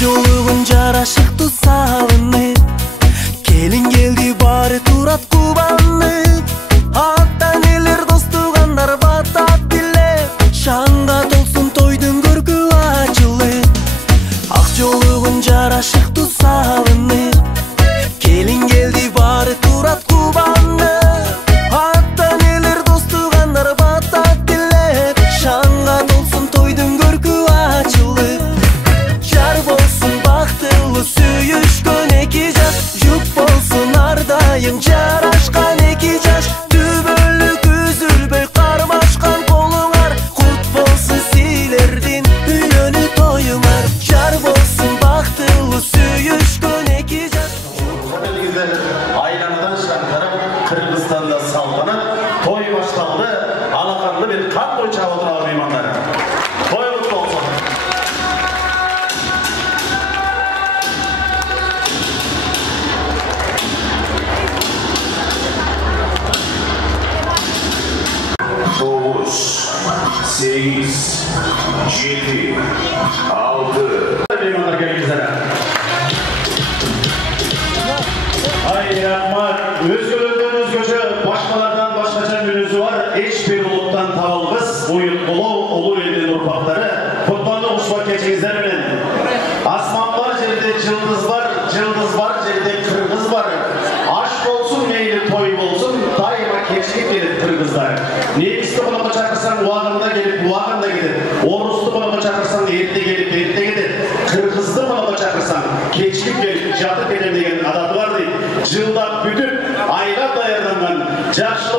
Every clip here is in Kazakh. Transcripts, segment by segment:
жолугун жарашыктуу салынып, келин келди баары турат кубанып. Аттан элер достугандар батат билеп, шаңга толсун тойдун көркү ачылып. Ак жолугун жарашыктуу салынып, келин келди баары турат кубанып. Аттан элер достугандар батат билеп, шаңга толсун тойдун көркү ачылып. Жар болсун бактылуу сүйүшкөн эки жаш, жуп болсун ар дайым жарашкан эки жаш.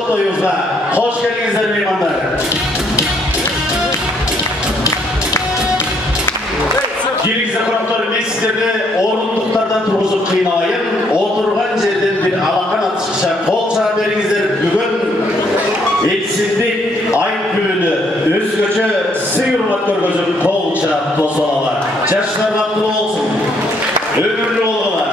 ошол тоюбузга кош келиңиздер меймандар. Келиңиздер коноктор, мен сиздерди орындуктардан тургузуп кыйналайын, отурган жерден бир алакан атышкыча кол чаап бериңиздер. Бүгүн Элсиндик айт күнү өзгөчө сый-урмат көргөзүп кол чаап тосолалар. Жаштар бактылуу болсун, өмүрлүү болгула.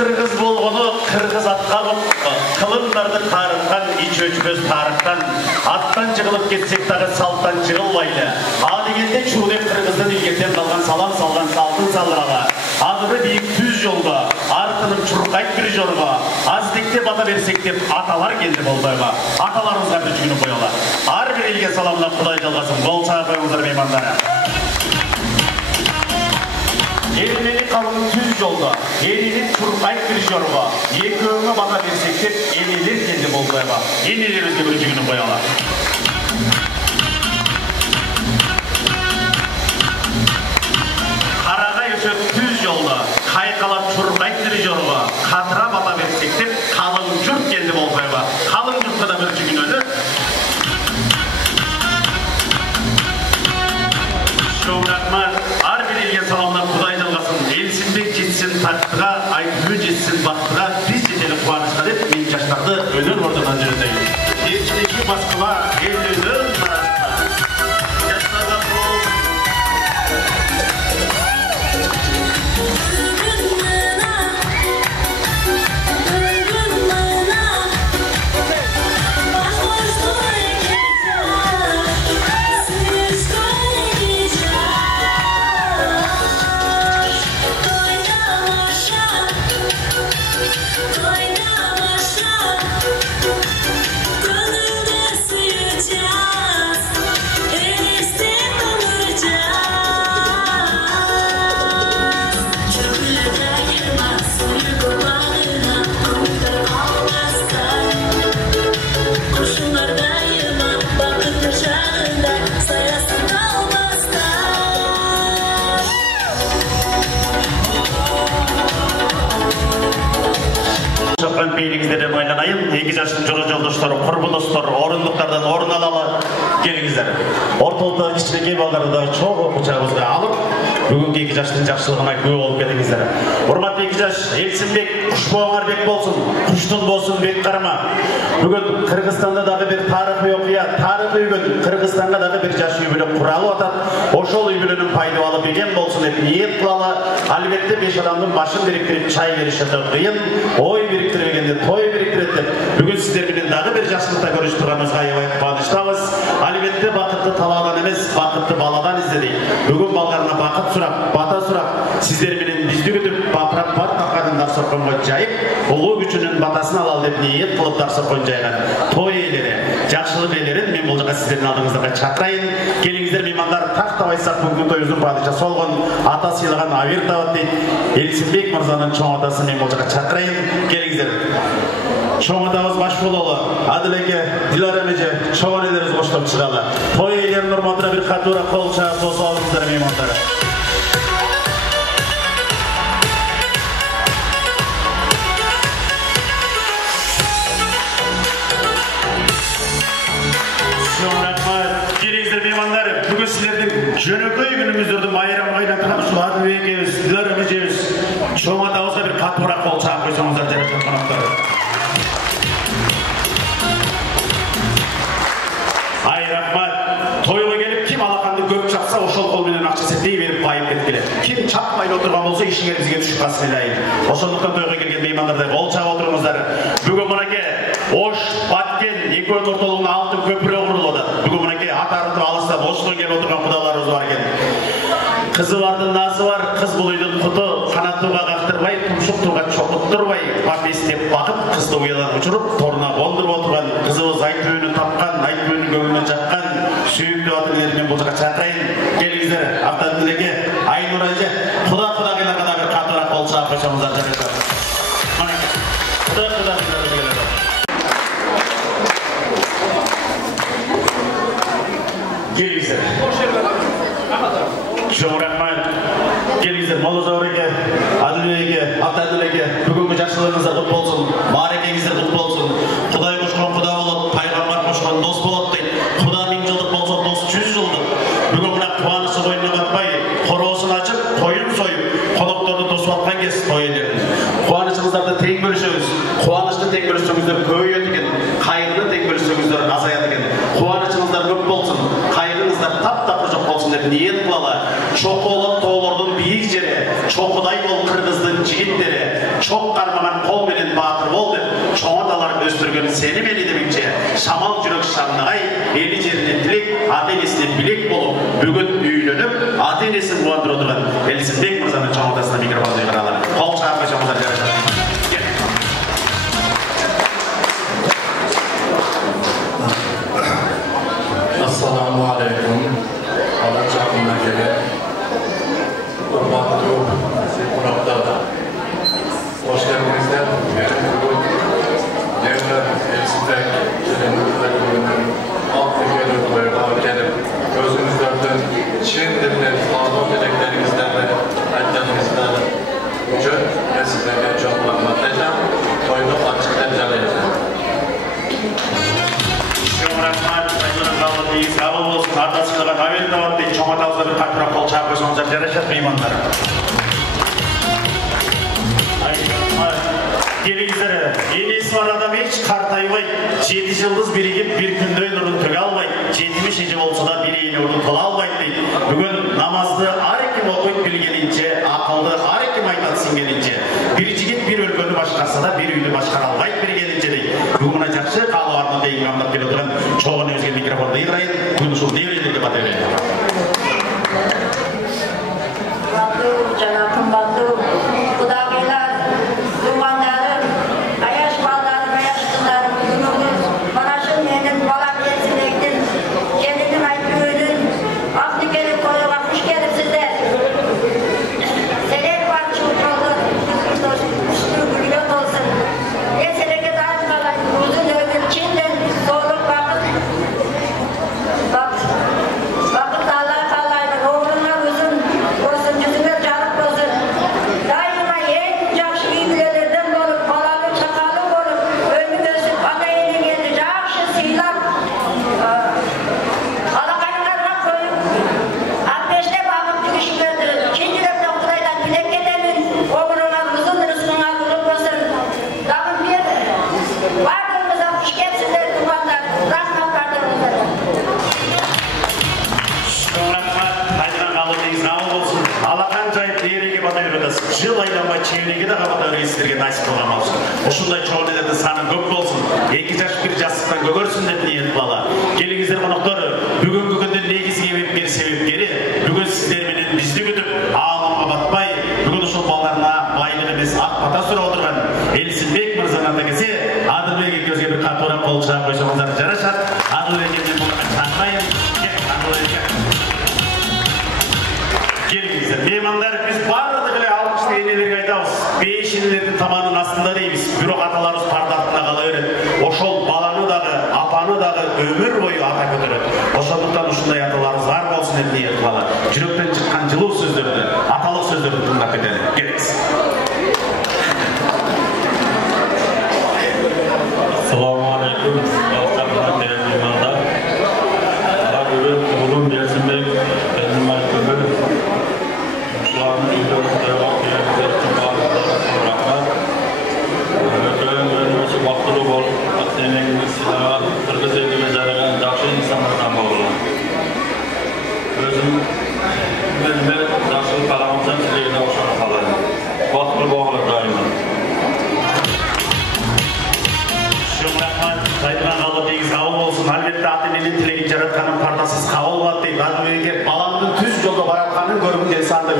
Кыргыз болгону кыргыз атка кылымдарды тарыткан ич өчпөз тарыктан аттан жыгылып кетсек дагы салттан жыгылбайлы. А дегенде чурдеп кыргыздын илгертен калган салам салган салтын салырага. Адыры бийик түз жолго, артынын чуркайт бир жорго. Аздекте бата берсек деп аталар келди болбойбу. Аталарыбызга бир жүгүнүп коелу. Ар бир элге саламлап Кудай жалгасын. Кол чаап коюңуздар меймандары. Elini kalın düz yolda, elini çurkayıp bir jorga, eköğüne bana versek de eliler kendi bolgayba, elilerimizde bir günü koyalar. Karaga yaşıyor düz yolda, kaykalap çurkayıp bir jorga, katıra bana versek de kalın jurt kendi bolgayba, kalın jurtta da bir günü ölür. Şovratman, ar bir ilge salamlar Kuday dalgasın, Elsinbek jetsin taktıga, Aytgül jetsin baktıga, biz jeteli kuvanışta dep, men жаштарды өнөр ордунан жүрөтөйүн. Ечтеки баскыла, элдөнөр барашта. Жаштарга бол. Шапқан бейліңіздерден ойланайын, екі жаштың жолы жолдоштары, құрбы достары, орындықтардан орын алалы келіңіздер. Орталықта кішкенекей балдарды да чоң оқучағымызға алып, бүгінгі екі жаштың жақсылығына куә болып кетіңіздер. Құрметті екі жаш, Элсинбек, құш болыңар бек болсын, құштың болсын бек қарама. Бүгін Қырғызстанда дағы бір тарихи оқия, тарихи күн Қырғызстанға дағы бір жаш үйбілі құралы атат, ошол үйбілінің пайды алып еген болсын деп ниет қылалы, әлбетте 5 адамның башын біріктіріп чай берішеді қиын, ой біріктіргенде той біріктіреді. Бүгін сіздермен дағы бір жасылықта көріш тұрғанымызға аябай қуаныштамыз. Әлбетте бақытты талаудан емес, бақытты баладан іздедік. Бүгін балаларына бақыт сұрап, бата сұрап, сіздермен бізді күтіп, бапырап бар таққанын дарсырқонға жайып, ұлы күшінің батасын алал деп ниет қылып дарсырқон жайған. Той елері, жақшылық елерін мен бұл жаққа сіздердің алдыңыздарға шақырайын. Келіңіздер меймандар, тақтабайсақ бүгін тойымыздың падыша солғын ата сыйлаған Авир Дават дейді. Элсинбек мырзаның чоң атасын мен бұл жаққа шақырайын. Келіңіздер. Чоң атамыз баш бололы, Адылеке, Дилара меже, чоң елеріміз қоштап шығалы. Той елерінің ұрматына бір қатура қол шағып сосы алыңыздар меймандары. Бүгін сіздердің жөнөкөй күніңіздерді майрам қайнатқан Шуады екеуіз, Дилара межеміз, чоң атамызға бір қатура қол шағып қойсаңыздар жаратқан қонақтар. Ай рахмат, тойға келіп кім алақанды көп шақса, ошол қолменен ақша сетпей беріп байып кеткелі. Кім чаппайлы отырған болса, ішіңер бізге түшіп қасылайын. Ошондықтан тойға келген меймандардай қол шағып отырыңыздар. Бүгін мұнаке Ош, Баткен, Екөт орталығына алтын көпірі құрылды. Бүгін мұнаке ат арытып алыста, Оштан келіп отырған құдаларымыз бар екен. Kızı vardı, nazı var, kız buluydu kutu, kanatuğa kaktırmay, tumşuk tuğa çokuttırmay, papestep bakıp, kızdı uyadan uçurup, toruna kondurып oturgan, kızı ay tüyünü tapkan, ay tüyünü göğüne çakkan, süyüklü atılerinden bozaka çatayın. Gelingizler, haftanın dileki, Aynur Ayşe, Kuda kıyla kadar bir katırak olsa paşamızdan çakacak. Kuda kıyla kadar. Gelingizler. Çok rahmat. Gelingizler, Molozor'ga, Adilbek'e, Abdadilek'e, bugünkü жақсылығыңыздар құт болсын, барекеңіздер құт болсын. Құдай қошқан құда болады, пайғамбар қошқан дос болады дейді. Құда 1000 жылдық болса, дос 100 жылдық. Бүгін мына қуанышы бойына батпай, қороосын ашып, тойын сойып, қонақтарды тосып атқан кез той еден. Қуанышыңыздарды тең бөлісіңіз, қуанышты тең бөліссеңіздер көбейеді екен, қайғыны тең бөліссеңіздер азаяды екен. Қуанышыңыздар көп болсын, қайғыңыздар тап-тапыр жоқ болсын деп ниет қылалы. Çoğulun toğulordun büyük jere, çoğuday bol kırgızdın jigitleri, çok karmagan kol menen batır bol dep, çoğadalar östürgön seni beni demekçe, şamal жүрек şamnagay, eli жерine tilek, ata-enesine bilek bolup, бүгін үйленіп, ата-енесін қуандырып отырған Елсінбек мырзаның çoğudасына микрофонды қаралар. Қол шағып қашамыздар жарышады. Assalamu alaikum. Allah çapına gelin. Hurmatlı konuklar. Hoş geldinizler. Bugün Devlet Elsinbek Kelimliklerinin altı gelip böyle gelip gözünüzlerden Çin dilinin sağlam dileklerimizlerle ayetlerimizden üçün ve sizlere cevaplanmatacağım. Toyunu açık edeceğim. Sağ olsun, ardasılığa haber davatı, çoğatağızda bir takdira kol çarpışınızda жарашат меймандар. Келіңіздер, енесі бар адам еш қартайбай, 7 жылдыз бірігіп, бір күнде нұрын төге албай, 70 болса да бір ені орын тола албайды дейді. Бүгін намазды әрекім оқып білгенінше, ақылды әрекім айтатсын келінше, бір жігіт бір өлкені башқарса да, бір үйді башқара албайды білгенінше дейді. Бүгін жақсы қалуарына дейін қамдап келе отырған çoğun өзге микрофонды играйын, күн ұшыл деврелерге бата берейін. Жаңа қымбатты құдағайлар, думандарым, аяш балдарым, аяш қыздарым, күніңіз, манашы менің балам Елсінбектің, келінім Айтбүйдің, Ақникелі қойыға құш келіпсіздер. Селек бар чуылды, үстің күлген болсын. Селеге дайын қалайды, ұзын өмір, чинден, зорлық бақыт. Бақыт Алла қалайды, орынға ұзын, болсын, жүзіңе жарық болсын. Дайыма ең жақсы үймелерден болып, балалы шақалы болып, өмір өсіп, ата-енең енді жақсы сыйлап, алақайыңарға қойып, аппеште бағып жүгішіңдерді, шын жүректен Құдайдан тілек кетемін, өміріңа ұзын, рызқыңа құлып болсын. Дағын бер, барлығымызға құш келсіңдер, туғандар, рахмат бардыңыздар. Алақан жайып береге бата береді. Жыл айданбай чевреге де қабата рейстерге насip болған болсын. Осындай çoğunелердің саны көп болсын. 2 жас бір жастықтан көгерсін деп ниет бала. Келіңіздер қонақтар, бүгінгі күнде негізге бір себепкері, бүгін сіздерменен бізді күтіп, алымға батпай, бүгін ұшыл балдарына байлық емес ақ бата сұра отырған Елсінбек мырзаның келсе, Адылбек екеуізге бір қатура қол шығарып қойсаңыздар жарашат. Адылбек екеуізге шақырайын. Келіңіздер, меймандар, біз барлығы алғышты енелерге айтамыз. Бейіш енелердің таманының астында дейміз. Бүйрек аталарымыз парда артына қала береді. Ошол баланы дағы, апаны дағы өмір бойы ата көтереді. Ошондуктан ушундай аталарымыз бар болсын деп ниет кылалы. Жүректен шыққан жылуу сөздерді, аталық сөздерді тыңдап кетели. Келіңіз. Assalamu alaikum. Meymanlar. Бүгін ұлым Елсінбек, Elsim Айтбек, Şuanın videolarına gelmişlerden bazıları rağmen ötüyen önümüzü baktırı bol, ata-enemiz, Kırgız elime jaragan жақсы insanlardan boğulan. Özüm, benime жақсылық қаламыздан тілегіне ошақ қалайын.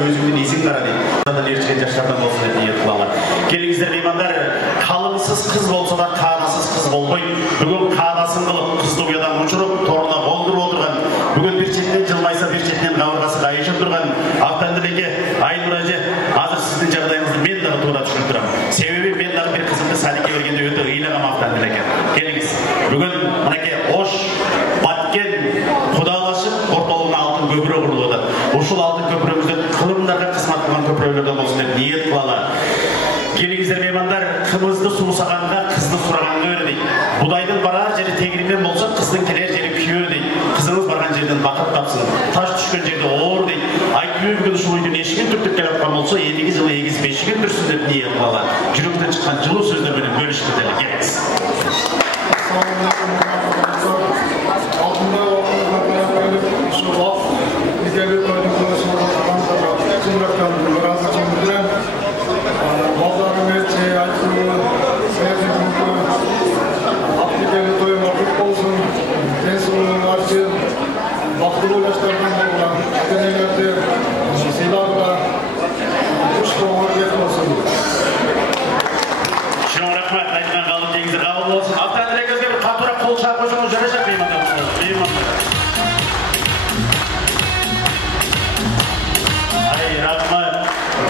өзіңді несің қара дейді. Анадан ертіген жастардан болсын деп ниет қылалы. Келіңіздер меймандар, қалыңсыз қыз болса да қанасыз қыз болмай, бүгін қанасын қылып, қызды ұядан ұшырып, торына қондырып отырған, бүгін бір шетінен жылмайса, бір шетінен қабырғасы қайышып тұрған Автанділеке Айнұр әже, азыр сіздің жағдайыңызды мен дағы тура түсініп тұрамын. Себебі мен дағы бір қызымды сәлеке бергенде өте ұйлағам Автанділеке. Келіңіз, бүгін мінеке Ош, Баткен, Құдалашып, орталығына алтын көпірі құрылуда. Ушыл алтын көпірімізді қылымдарға қысмат қылған көпірелерден болсын деп ниет қылалы. Келіңіздер меймандар, қымызды сусағанға қызды сұрағанға өрі дейді. Бұдайдың барар жері тегірімен болса, қыздың келер жері күйе дейді. Қызыңыз барған жерден бақыт тапсын, таш түшкен жерде оор дейді. Айкүйе бүгін шуылдың ешіген түртіп келіп атқан болса, ендігі жылы егіз бешіген дүрсін деп ниет қылалы. Жүректен шыққан жылу сөздермен бөлішті дәлі келіңіз.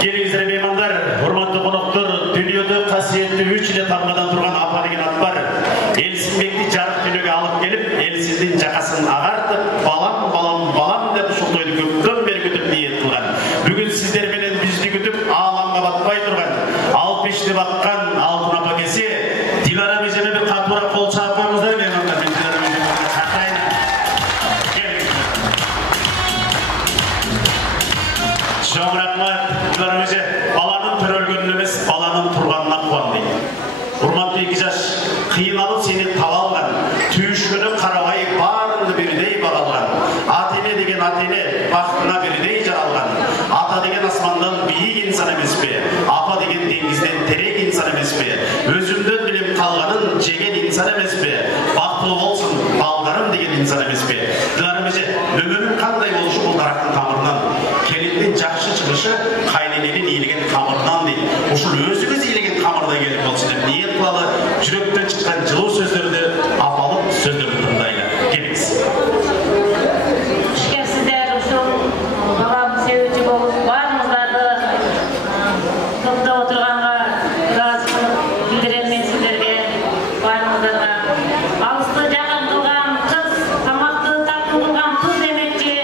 Келіңіздер меймандар, құрметті қонақтар, дүниеде қасиетті үш еле таңбадан тұрған апа деген ат бар. Елсінбекті жарық дүниеге алып келіп, елсіздің жақасын ағартып, балам, балам, балам деп ұшыл тойды көптен бері күтіп ниет қылған. Бүгін сіздерменен бізді күтіп, алаңға батпай тұрған, алпешті баққан алтын апа кесе, Дилара межеме бір қатуырақ қол шапқанымыздар меймандар, мен Дилара межеме шақырайын. Жоң рахмат. Баланың түрөлгенін емес, баланың тұрғанына қуан дейді. Құрметті екі жас, қиналып сені талалған, түйішкені қарабай барыңды бердей бағалған. Атене деген атене, бақытына бердей жаралған. Ата деген асмандан биік инсан емес пе? Апа деген деңізден терек инсан емес пе? Өзімден білем қалғанын жеген инсан емес пе? Бақытлы болсын, балдарым деген инсан емес пе? Диларымеже, өмірің қандай болушы бұл дарақтың тамырынан? Келіннен жақшы шығышы, қайнененен иілген қамырынан дейді. Ұшыл өзіңіз иілген қамырда келіп болсын деп ниет қылалы, жүректен шыққан жылу сөздерді, апалық сөздерді тыңдайлы. Келіңіз. Сіздер ұшыл балам сеуіші болып барыңыздарды топта отырғанға разылық білдірем мен сіздерге барыңыздарға. Алысты жақын қылған қыз, тамақты тартын қылған тұз демекші,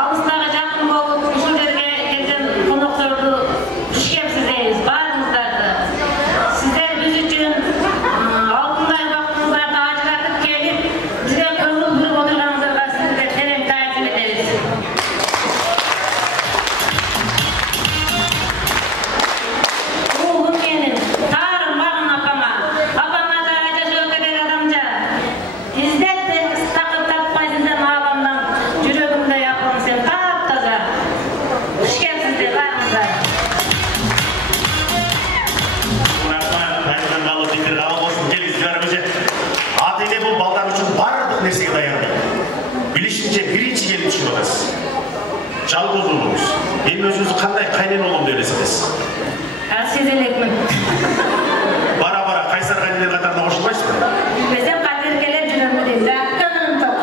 алыстағы жақын болып үшілдерге келген қонақтарды үшкепсіздейіз барыңыздарды. Сіздер біз үшін алтындай бақытыңыздарды ажыратып келіп, бізге көңіл бөліп отырғаныңыздарға сіздерге терең тағзым етеміз. Бұл күн менің тарым бағын апама да жашау керек адамша. Іздеп те тақыр таппайсың сен аламнан, жүрегімде япырым сен тап-таза. Үшкепсіздер барыңыздар. Атене бұл балдар үшін барлық нәрсеге даярдайды. Білішінше бірінші келіп түсіп отырсыз. Жалғыз ұлыңыз. Мен өзіңізді қандай қайнен ұлым деп елесіз? Сезелекмін. Бара-бара қайсар қайненер қатарына қосылмайсыз ба? Бізден қатер келіп жүрмін дейді. Аққанын тоқ.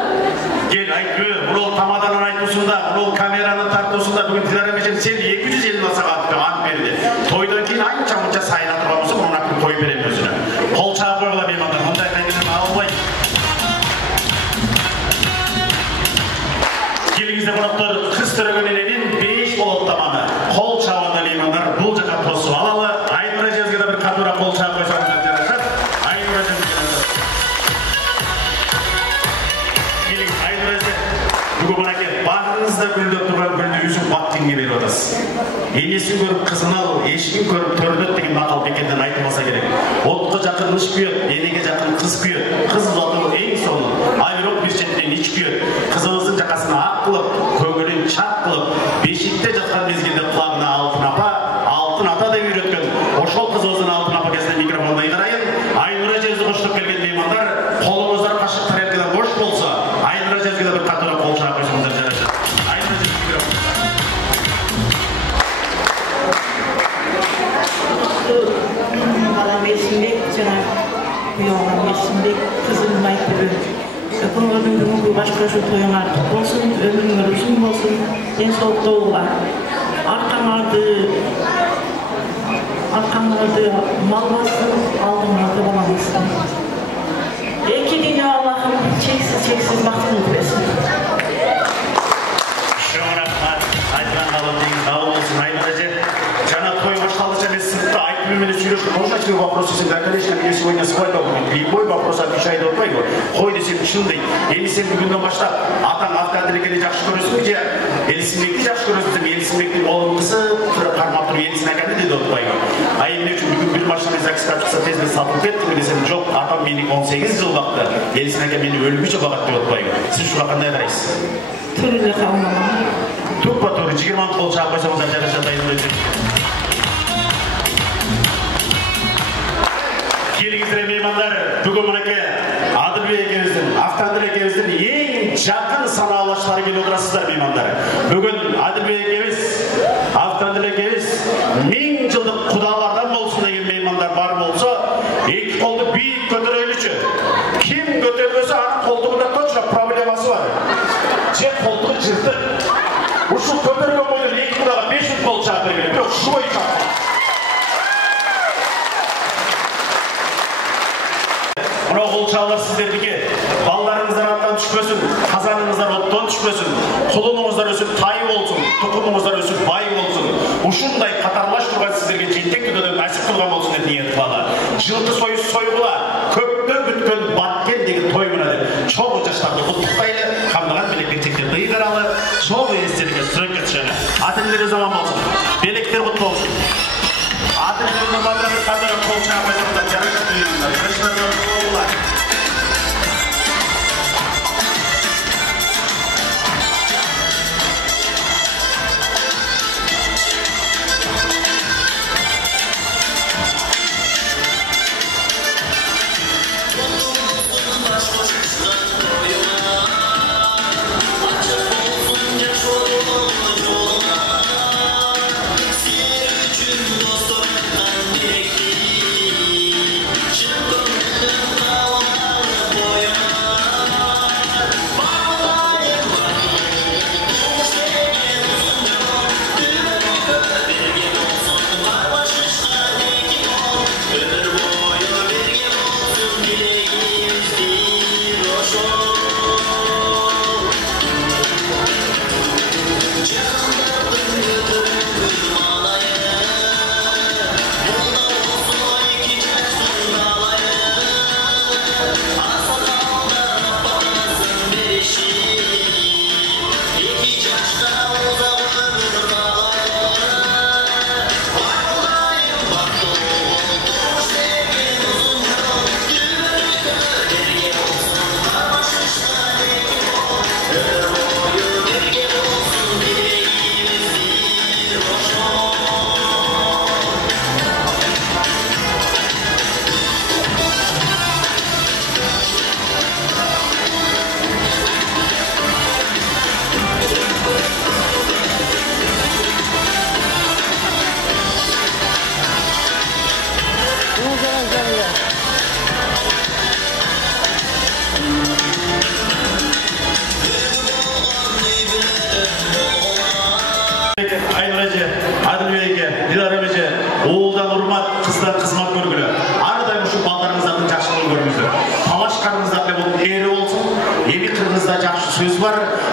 Кел, айтпы, бұл тамаданын айтусында, бұл камераны тартусында бүгін Дилара межем сен 200 елін асаға ант берді. Тойдан кейін айынша-мұнша сайын атырғамызы, бұның ақын той берем өзіне. Қол шағы қойғыла меймандар, мұндай қайненен албай. Келіңізде қонақтар, қыз түрігіненен 5 болып таманы. Қол шағында меймандар, бұл жаққа тосып алалы. Айнұр әжеңізге де бір қатуырақ қол шағы қойсаңыздар жарасады. Айнұр әжеңізге де. Келіңіз, Айнұр әже, бүгін мұнаке бағыңызда гүлдеп тұрған гүлді үзіп баттыңге беріп отырсыз. Енесін көріп қызын ал, ешкін көріп төрдет деген мақал бекенден айтылмаса керек. Отқа жақын үш күйет, енеге жақын қыз күйет. Қыз ұзату ең соңы, айрық бір шеттен іш күйет. Қызымыздың жақасын ақ қылып, көңілін шақ қылып, бешікте жатқан мезгілде құлағына алтын ата да үйреткен. Ошол қыз өзін алтын апа кезінде микрофондай қарайын. Айнұр әжеңізді қоштап келген меймандар, қолыңыздар қашық тарелкадан бош болса, Айнұр әжеңізге де бір қатырақ қол шағы қойсаңыздар жарасады. Айнұр әжеңіз микрофон. баш көшүү тоюң артык болсун, өмүрүңөр uzun болсун, ден соолуктууга. Аркаңарды мал бассын, алдыңарды бала бассын. Эки дүйнө Аллахым чексиз бактыңды берсин. Шоң рахмат. Айтқан қалып деген қабыл болсын. Айнұр жана той башталды және сыртта айтып менен сүйлөшүп, можно ли вопрос, если да, конечно, мне сегодня свадьба будет. Любой вопрос отвечает отпайды. Қой десем шын дейді. Сен бүгіннен баштап атаң автодилекені жақсы көресің же, Елсінбекті жақсы көресің, Елсінбектің олың қысы қармап тұрып Елсін әкәді деді отпайды. Айымне үшін бүгін бір машина заксқа шықса тезбе сатылып кеттім десем, жоқ, атам мені 18 жыл бақты, Елсін әкә мені өлмей жыл бағат деп отпайды. Сіз шуға қандай қарайсыз? Төріне қалмама. Тұппа тұры, 20 қол шағып қойсаңыздар жарашатайын өзі. Келгіздірі меймандар, бүгін мұнеке Адылбек екеуіздің, Автандыр екеуіздің ең жақын санаулаштары келіп отырасыздар меймандар. Бүгін Адылбек екеуіз, Автандыр екеуіз 1000 жылдық құдалардан болсын деген меймандар бар болса, екі қолды биік көтереліші. Кім көтермесе, аның қолтығында точно проблемасы бар. Жек қолтығы жыртық. Ұшыл көтерген бойдан екі құдаға 500 қол шағып келіп, жоқ шой шағып. Мына қол шағылар сіздердіке, балаларыңыздар аттан түшпесін, қазаныңыздар оттан түшпесін, құлыныңыздар өсіп тай болсын, тұқымыңыздар өсіп бай болсын. Ұшындай қатарлаш тұрған сіздерге жентек күдіні мәсіп қылған болсын еді ниет бала. Жылқы сойыс сойғыла, көптен бүткен баткен деген той мұнады. Çoğu жаштарды құттықтайлы, қамдаған белек-белектер дыйғаралы, çoğu естерге сүрекет жөні. Атынлері заман болсын, белектер құт болсын. Атынлерінің батыры қадыры қол шағып айтымдар, жарық дүйініңдер, күршілердің қолылар.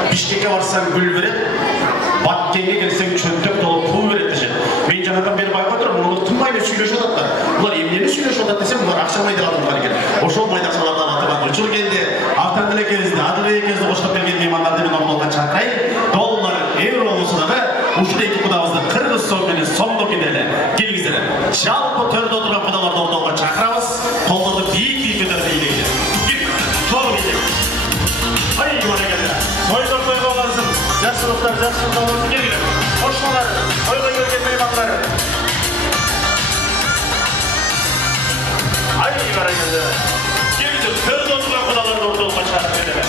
Бишкекке барсаң гүл береді, Баткенге келсең чөнтек толып пұл береді дешеді. Мен жаңадан бері байқап тұрмын, мұны тынбаймен сөйлесіп жатыр. Бұлар емнені сөйлесіп жатыр десем, бұлар ақша майда алатындар екен. Ошол майдақшалардан атырған. Ұшыл келді, Автандыр екеуізді, Адылбек екеуізді қоштап келген меймандарды мен орындалған шақырайын. Доллар, евро болсыдағы ұшыл екі құдамызды қырғыз сомменен сомды кеделі. Келгіздері. Жалпы төрді отырған құдаларды орындалған шақырамыз. Қолдарды биік-биік көтерді елейді. Тойға тойға оларсың, жақсылықтар, жақсылықтар оларсың келгілер. Қошқалар, тойға келген меймандар. Ай, бара келді. Келгізіп, төрді отырған құдаларды орталыққа шығарып берді.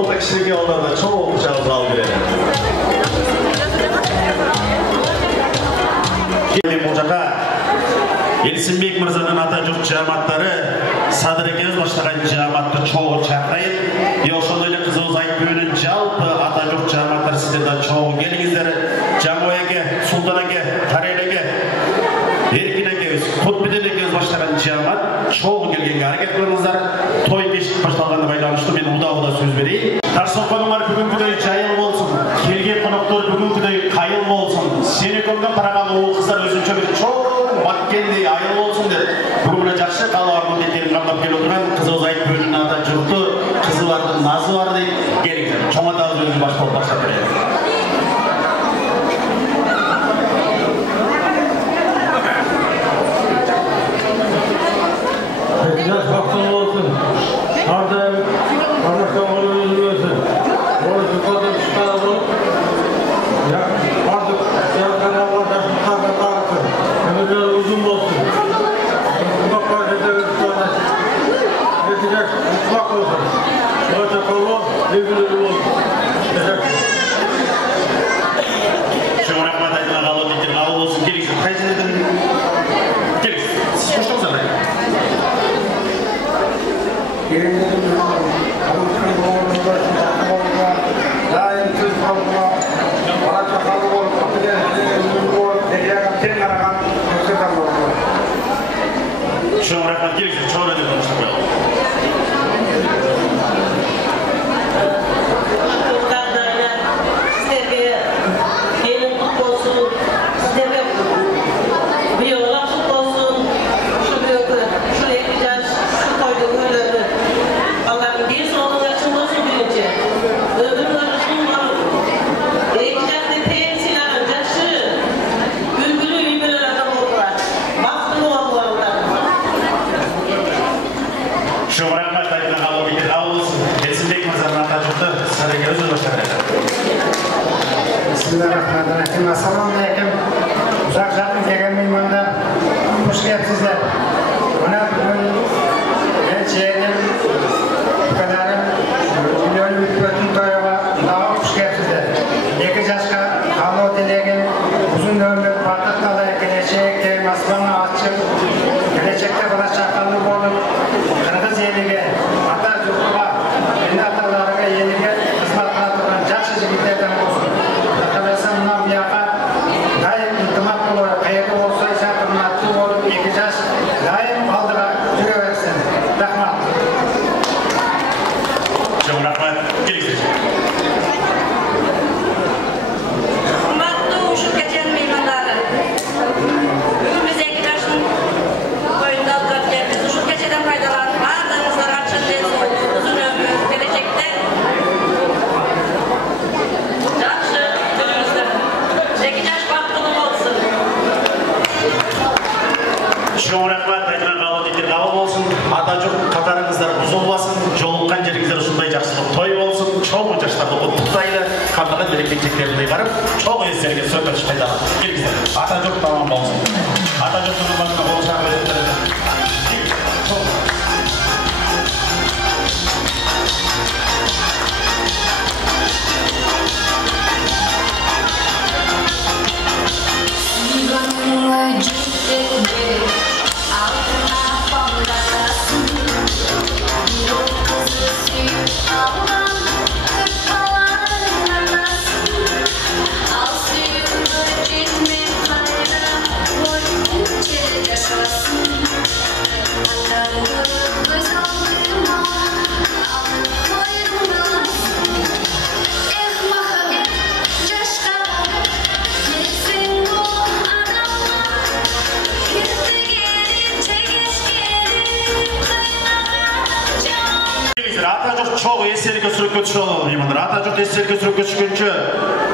ортолда кішірге оларда чоң құшағыз алып береді. Бұл жаққа Елсінбек мырзаның ата жұрт жаматтары Садыр екеуміз баштаған жаматты чоғы шақырайын. Ошондой эле кызыбыз айтпөөнүн жалпы ата жұрт жаматтары сіздерден чоғы келіңіздер. Жаңой эке, Султан эке, Тарел эке, Эркин экебиз, Кутбеден экебиз баштаған жамат чоғы келгенге аракет кылыңыздар. Той кештик башталганына байланыштуу мен уда сөз берейин. Тарсоконуңар бүгүнкүдөй жайыл болсун. Келген коноктор бүгүнкүдөй кайыл болсун. Сенекомдон караган уул кыздар өзүнчө бир чоң маккенди айыл болсун деп. Бүгүн жакшы калабар милдеттерин камдап келип отурган кызыбыз айтпөөнүн ата журту, кызыбардын назы бар дейт. Келиңиздер. Чоң атабыз өзү башталып баштап берет.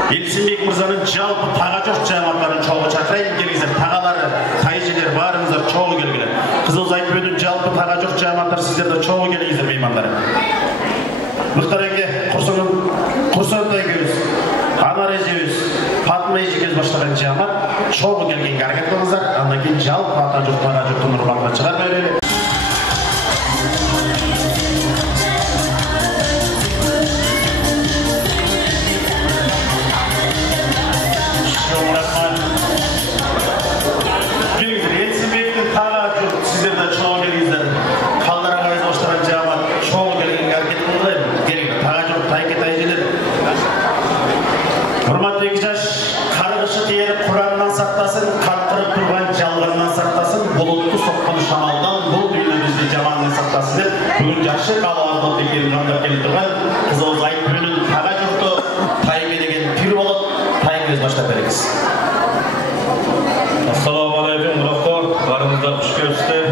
Елсінбек мырзаның жалпы таға жоқ жаматтарын чоғы шақырайын, келіңіздер. Тағалары, тайжелер, барыңыздар, чоғы келгілер. Қызылыз айтпөдің жалпы таға жоқ жаматтар сіздерді чоғы келіңіздер меймандар. Мұхтар еке, Құрсантай екеуміз, Анар ежеуіз, Фатыма ежеуіз баштаған жамат чоғы келген әрекет қылыңыздар. Андан кейін жалпы ата жұрт, таға жұрттың ұрпағына шығармай береді. алып екенін қамдап келіп тұрған қызылымыз Айтбүренің таға жұрты Тайме деген пир болып, Тайме баштап беріңіз. Ассалаумағалейкум, бұрақтар, барыңыздар күш келістер.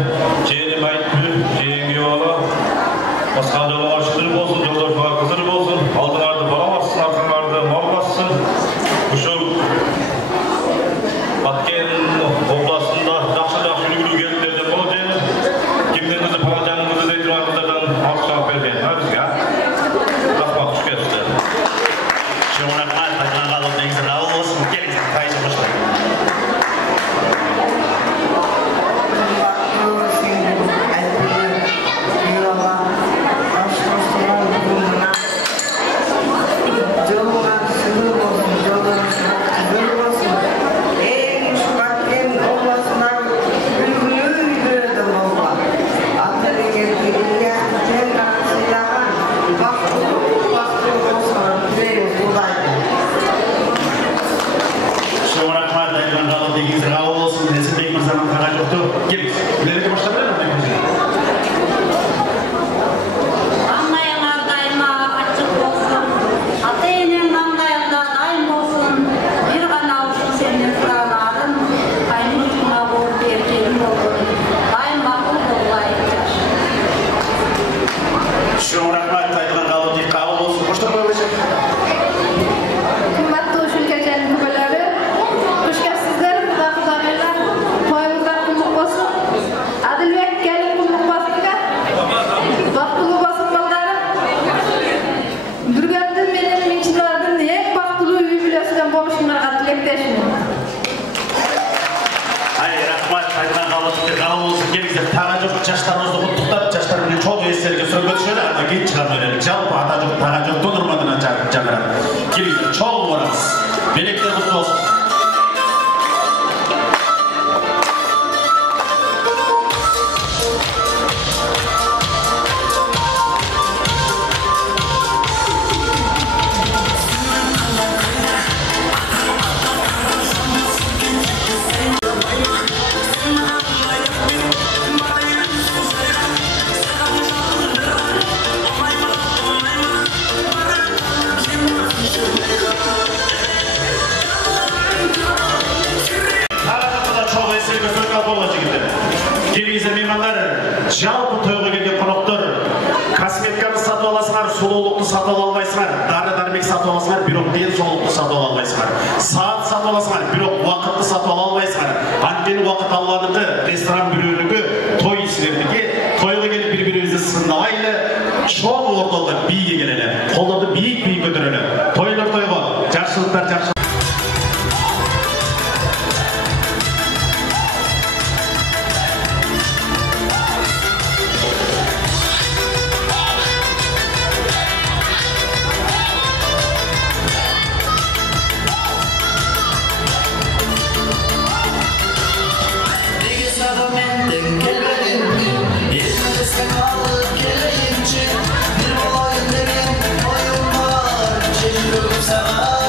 Жеңім Айтбүрен, жеңге бала. Басқан жолға шүдір болсын, жолдашыға қызыр болсын. Алдыңарды барамасын, артыңарды мал бассын. Күшіл Баткен обласында жақшы үлгілі келіндерден бол жеңім. Кімдеріңізді палажаныңызды дей тұрғаныңыздардан алып шағып берген. Бізге, рахмат күш келістер. Шоңырақмат, тағынан қалып деңіздер ауыл болсын, келіңіз, қайшы қоштайын. Жаштарымызды құттықтап, жаштарымыз çok естерге сөйлеп шөлі, ана кейін шығарып берелік. Жалпы ата жоқ, таға жоқ, тұнырмадына жаңырады. Келіңіздер, çok орамыз. Белектер құтты болсын. Жалпы тойға келген қонақтар, косметиканы сатып аласыңар, сұлулықты сатып албайсыңар, дәрі-дәрмек сатып аласыңар, бирок денсаулықты сатып албайсыңар. Саат сатып аласыңар, бирок уақытты сатып албайсыңар. Анткени уақыт алғаныңды ресторан бүрөлүгү, той иштердики, тойға келип бири-бирибизди сындабайлы, чоң ортолго бийге келели. Колдорду бийик көтөрөлү. Тойлор тойго, жакшылыктар жакшы. Sağa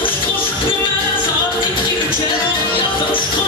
Yazmış koştum ben saat 2-3'e. Yazmış